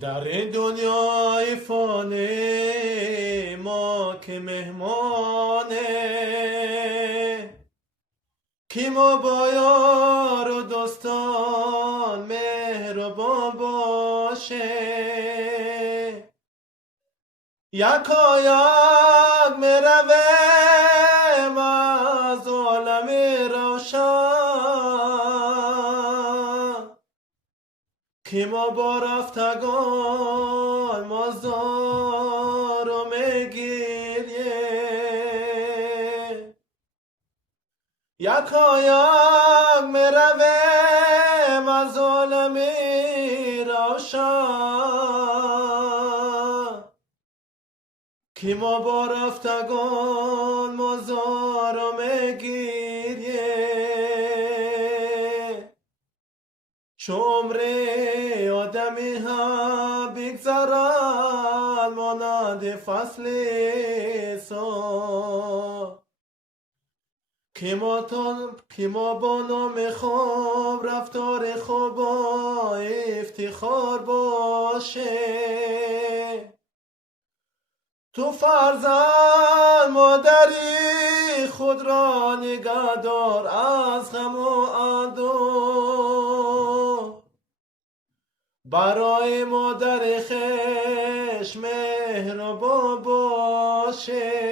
در این دنیای فانه ما که مهمانه، کی ما با یار و دوستان مهربان باشه. یکایک میرویم از عالم روشن، که ما با رفتگان مازار و میگیریه. یکایک میرویم از عالم روشن، که ما با رفتگان مازار و میگیریه. چو عمر آدمی هم بگذرد مانند فصل سال، که ما با نام خوب رفتار خوب با افتخار باشه. تو فرزند مادری خود را نگهدار از غم و اندوه، برای مادر خویش مهربان باشه.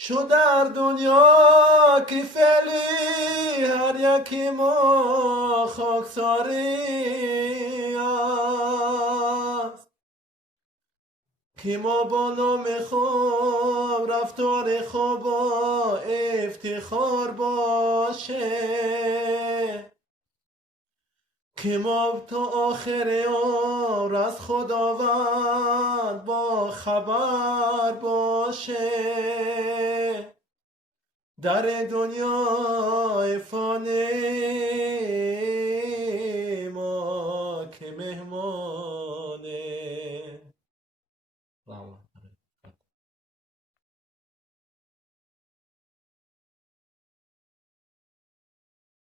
چو در دنیا که فعلی هر یکی ما خاکساری است، که ما با نام خوب رفتار خوب با افتخار باشه. که ما تا آخر عمر از خداوند با خبر باشه. در دنیای فانی